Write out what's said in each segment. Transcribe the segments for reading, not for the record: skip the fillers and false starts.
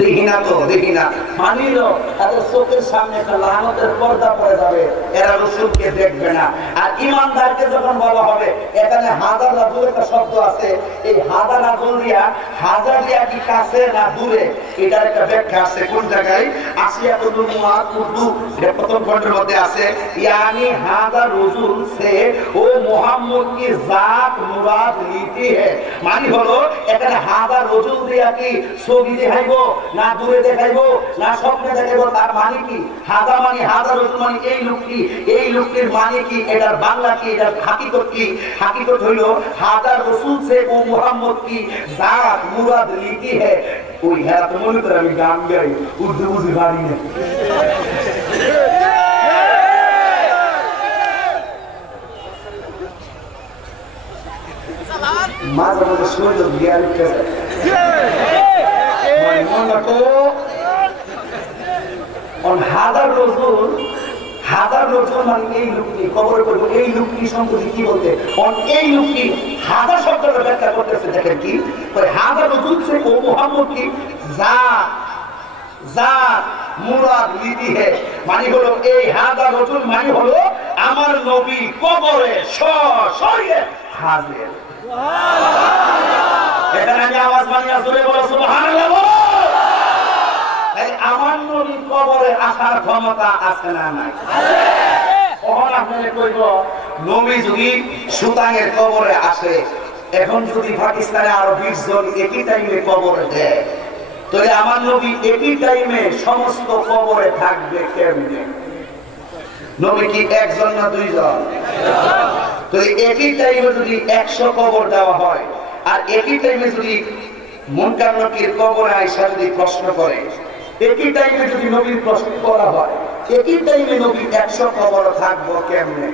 দেখি না তো দেখি না মানিল তাদের চোখের সামনে একটা লানতের পর্দা পড়ে যাবে, এরা রসুলকে দেখবে না। আর ইমানদারকে যখন বলা হবে, এখানে হাজার রাজুল একটা শব্দ আছে, এই হাজার রাজুল দিয়া হাজার দিয়া কি কাছে না দূরে, এটার একটা ব্যাখ্যা আছে কোন জায়গায় আসিয়া কুদু মুআদ কুদু, এটা প্রথম খণ্ডের মধ্যে আছে। ইয়ানি হাজার রসুল সে ও মুহাম্মদ কি জাত মুরাদ নীতি হে, মানে হলো এখানে হাজার রসুল দিয়া কি ছবি দেখাইবো না দূরে দেখাইবো না স্বপ্নে দেখাইবো, তার মানে কি হাজার মানে হাজার রসুল মানে এই লোকটি, এই লোকটির মানে কি, এটার বাংলা কি, এটার হাকিকত কি? হাকিকত হইল হাজার রসুল সে ও মুহাম্মদ কি জাত মুরাদ নীতি হে। ওই হ্যাঁ তো মনে করে আমি গান গাই, উর্দু বুঝি পারি না। মাঝে মাঝে শরীর জ্ঞান হাজার রসুল মানে এই লোকটি খবর করবো, এই লোকটি সম্পর্কে কি বলতে, এই লোকটি হাজার শব্দটা ব্যাখ্যা করতেছে। দেখেন কি হাজার রসুল সে ও মুহাম্মদ কি জাত মুরাদ নীতি হে, মানে হলো এই হাজার রসুল মানে হলো আমার নবী কবরে সশরীরে হাজির। এখানে আমি আওয়াজ বানিয়ে জোরে বলো সুবহানাল্লাহ। আমার নবী কবরে আসার ক্ষমতা আছে না নাই? কখন আপনাকে কইব নবী যদি সুতাঙের কবরে আসে, এখন যদি পাকিস্তানে আরো 20 জন একই টাইমে কবরে দেয়, তাহলে আমার নবী একই টাইমে সমস্ত কবরে থাকবে কেমনে? নবী কি একজন না দুইজন? তো একই টাইমে যদি 100 কবর দেওয়া হয়, আর একই টাইমে যদি মুনকার নকির কবরে আইসা যদি প্রশ্ন করে, একই টাইমে যদি নবীর প্রশ্ন করা হয়, একই টাইমে নবী 100 কবর থাকবো কেমনে?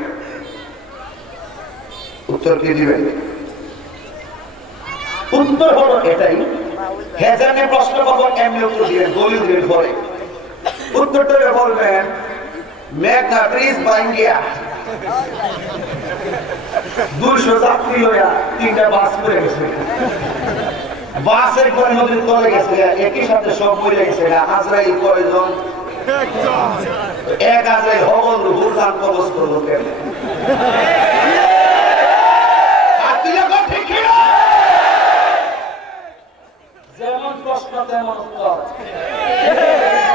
উত্তর কি দিবেন? উত্তর হলো এটাই, হেজানে প্রশ্ন করবো এমনি উত্তর দিবেন, দলিল দিবেন পরে। উত্তরটা বলবেন মেঘনা ব্রিজ ভাঙ্গিয়া 200 যাত্রী লইয়া 3টা বাস করে গেছে, বাসের পরে নদীর তলে গেছে, একই সাথে সব মরে গেছে। আজরাইল কয়জন? এক আজরাইল হবল হুরদান কবজ করলো কেন? যেমন প্রশ্ন তেমন উত্তর।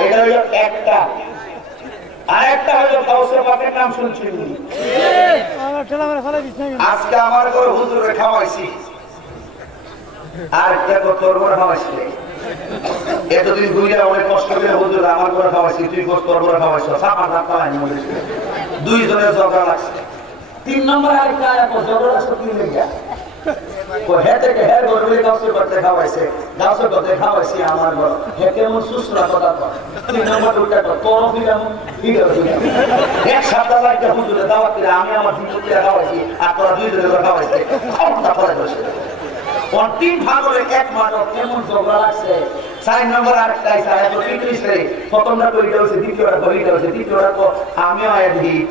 এটা হলো একটা। আরেকটা হলো কাউসার পাকের নাম শুনছেন? আজকে আমার ঘরে হুজুরে খাওয়াইছি, আর দেখো তোর ঘরে খাওয়াইছি। এতদিন দুইটা অনেক কষ্ট করে হুজুর আমার ঘরে খাওয়াইছি, তুই তোর ঘরে খাওয়াইছ, সাপার ধাক্কা হয়নি, দুইজনের ঝগড়া লাগছে। 3 নম্বর আরেকটা ঝগড়া লাগছে কি লেগে এক সপ্তাহ লাগে হুজুরে দাওয়াত দিলে আমি আমার খাওয়াইছি, আর তোরা 2 জনের খাওয়াইছে। 3 ভাগ হলে 1 মানব কেমন ঝগড়া লাগছে। 4 নম্বর আরেকটা প্রথমটা করিটা হয়েছে, দ্বিতীয়টা করিটা হয়েছে, তৃতীয়টা তো আমিও দিয়ে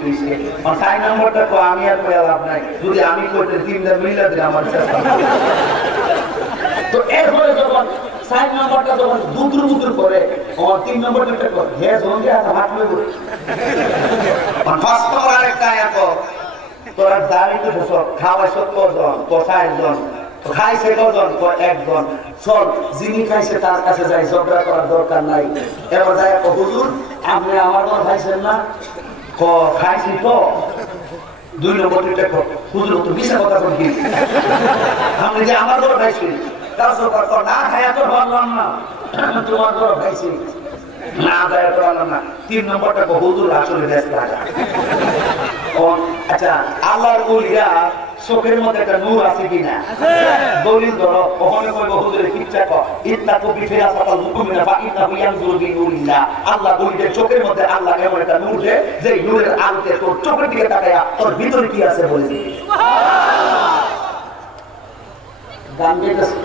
4 নম্বরটা তো আমি আর করে লাভ নাই, যদি আমি করতে 3টা মিলা দিলে আমার চেষ্টা। তো এরপরে যখন 4 নম্বরটা যখন দুদুর করে 3 নম্বরটা করে হে জঙ্গি হাত হয়ে পড়ে। 5 নম্বর আরেকটা তোরা দাঁড়িয়ে তো খাওয়াইছ কজন? 4 জন। খাইছে কজন? 1 জন। চল যিনি খাইছে তার কাছে যাই, ঝগড়া করার দরকার নাই। এবার যাই হুজুর আপনি আমার ঘর খাইছেন না? খাইছি তো। 2 নম্বরটা হুজুর তো মিশা কথা বলি, আপনি যে আমার ঘর খাইছি না খাইয়া তো ভাবলাম না, তোমার ঘর খাইছি না খাইয়া তো ভাবলাম না। 3 নম্বরটা হুজুর আসলে ব্যস্ত। আচ্ছা আল্লাহর ওলিয়া চোখের মধ্যে একটা নূর আছে কিনা? দলিল ধরো, ওখানে কইব হুজুরের কিচ্ছা কর ইত্তাকু বিফিরাসাতাল মুমিনা ফা ইন্নাহু ইয়ানজুরু বিনুরিল্লাহ। আল্লাহ বলিদের চোখের মধ্যে আল্লাহ এমন একটা নূর দেয় যে নূরের আলোতে তোর চোখের দিকে তাকায়া তোর ভিতরে কি আছে বলে দিবি। সুবহানাল্লাহ। গান গেতেছে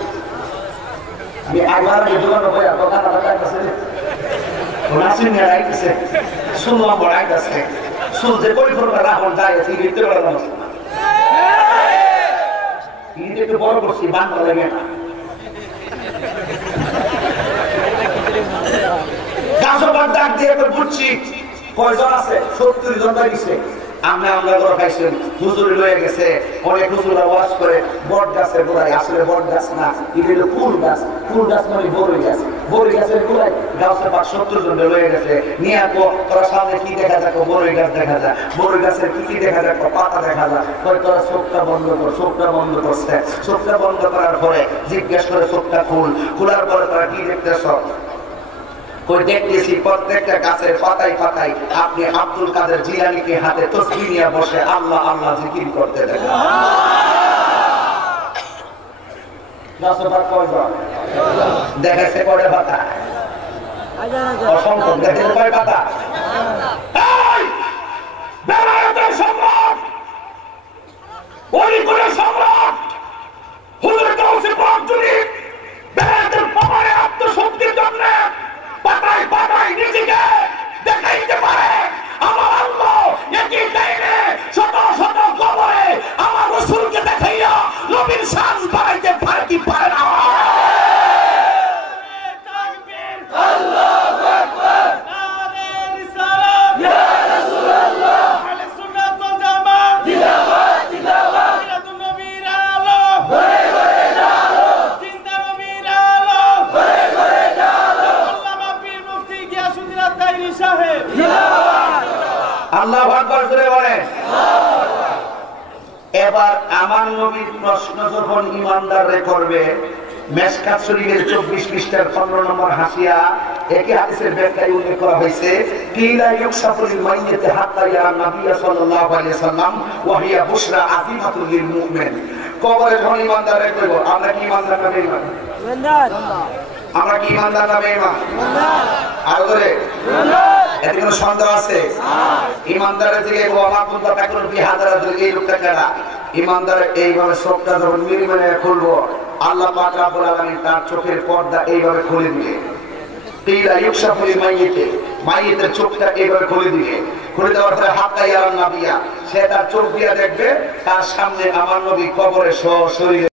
আমি আবার দোকানে বইয়া দোকান লাগাইতেছে, নাসির নিয়ে রাখতেছে, শুনলাম বড়াইতেছে, শুনতে পরিপূর্ণ রাহন যায় ভিতরে বেড়ানো পিঠ একটু বড় করছি, বাংলা লাগে না। গাছবার ডাক দিয়ে বুঝছি কয়জন আছে, 70 জন লাগিয়েছে। আমরা করে খাইছেন, হুজুরি লয়ে গেছে, অনেক হুজুরা ওয়াজ করে বট গাছের গোড়ায়, আসলে বট গাছ না, এটা হলো ফুল গাছ। ফুল গাছ মানে বড়ই গাছ, বড়ই গাছের গোড়ায় গাছের পাশ 70 জন লয়ে গেছে। নিয়ে তোরা সামনে কি দেখা যাক, বড়ই গাছ দেখা যায়। বড়ই গাছের কি দেখা যাক, পাতা দেখা যায়। তোরা চোখটা বন্ধ কর। চোখটা বন্ধ করছে। চোখটা বন্ধ করার পরে জিজ্ঞেস করে চোখটা খোলার পরে তোরা কি দেখতেছ? দেখতেছি প্রত্যেকটা গাছের পাতায় পাতায় আপনি আব্দুল কাদের জিলানীকে হাতে তসবিহ নিয়ে বসে আল্লাহ আল্লাহ জিকির করতে দেখেন। দেখেছে কয়টা পাতা? অসংখ্য। দেখেছে কয় পাতা? সম্রাট সম্রাট হুজুর কাউসে পাক যদি বেলায়েতের পাওয়ারে আত্মশক্তির জন্য পাতায় পাতায় নিজেকে দেখাইতে পারে, আমার আল্লাহ একই টাইমে শত শত কবরে আমার রাসূলকে দেখাইয়া নবীর শান বাড়াইতে পারে কি পারে না? তাকবীর, আল্লাহু আকবার, নারে রিসালাত, ইয়া রাসূলুল্লাহ, আহলে সুন্নাত ওয়াল জামাত, জিন্দাবাদ জিন্দাবাদ, মিলাদুন নবীর আলো, ঘরে ঘরে আলো, জিন্দা নবীর আলো, ঘরে ঘরে আলো, আল্লামা পীর মুফতি গিয়াসউদ্দিন আত-তাইরি সাহেব, জিন্দাবাদ। আল্লাহু আকবার জোরে বলেন। এবার আমার নবীর প্রশ্ন যখন ইমানদাররে করবে, মেশকাত শরীফের 24 পৃষ্ঠার 15 নম্বর হাসিয়া একই হাদিসের ব্যাখ্যায় উল্লেখ করা হয়েছে, কিলা ইউকশাফুল মাইয়িত হাত্তা ইয়া নবী সাল্লাল্লাহু আলাইহি সাল্লাম ওয়া হিয়া বুশরা আযীমাতুল লিল মুমিন। কবরে যখন ইমানদাররে কইব, আমরা কি ইমানদার না বেঈমান? ইমানদার। আমরা কি ইমানদার না বেঈমান? ইমানদার। আর ধরে ইমানদার। এতে কোনো সন্দেহ আছে? ইমানদারের দিকে আমার কোনটা তাকুন বি হাজারাতুল, এই লোকটা কারা? ইমানদারের এইভাবে চোখটা যখন মিলিমিলে খুলবো, আল্লাহ পাক রব্বুল আলামিন তার চোখের পর্দা এইভাবে খুলে দিবে। কিলা ইউকশাফুল মাইয়িত, মাইয়িতের চোখটা এইভাবে খুলে দিবে। খুলে দেওয়ার পরে হাত্তা ইয়ারান নাবিয়া, সে তার চোখ দিয়া দেখবে তার সামনে আমার নবী কবরে সশরীরে